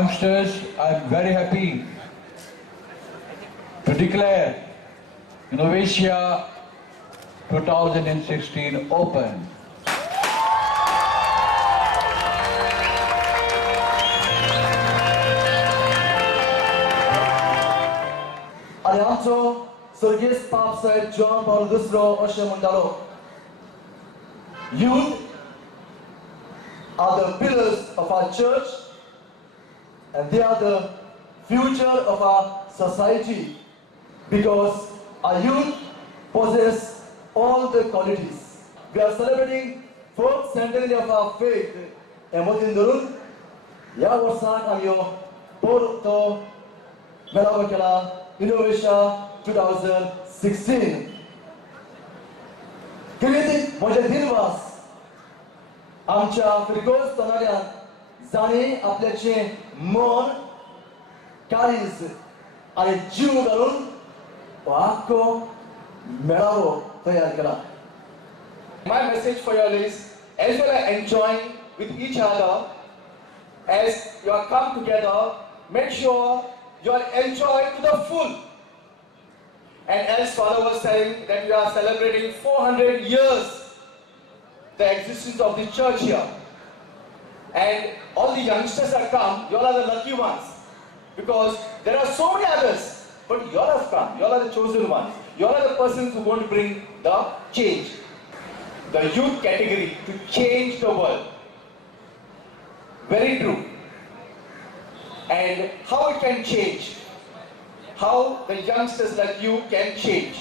youngsters, I am very happy to declare Innovatia 2016 open. आणि आमचो सर्गेस्त पाप साहेब जॉन पॉल दुसरो अशें म्हणटालो, youth are the pillars of our church and they are the future of our society because our youth possess all the qualities. We are celebrating 4th centenary of our faith. एमोदीन धरून ह्या वर्साक आमी परतो मेळावो केला Innovatia 2016. किरीत म्हजे दिनवास आमच्या फिरकोस तोनाड्यान जाणी आपल्याचे मन, काळीज आणि जीव घालून आख्खो मेळावो तयार केला. My message for you all is, as you are enjoying with each other, as you are come together, make sure you are enjoying to the full. And as Father was saying that we are celebrating 400 years the existence of the church here. And all the youngsters have come, you all are the lucky ones. Because there are so many others, but you all have come, you all are the chosen ones. You all are the persons who are going to bring the change. The youth category to change the world. Very true. And how it can change, how the youngsters like you can change.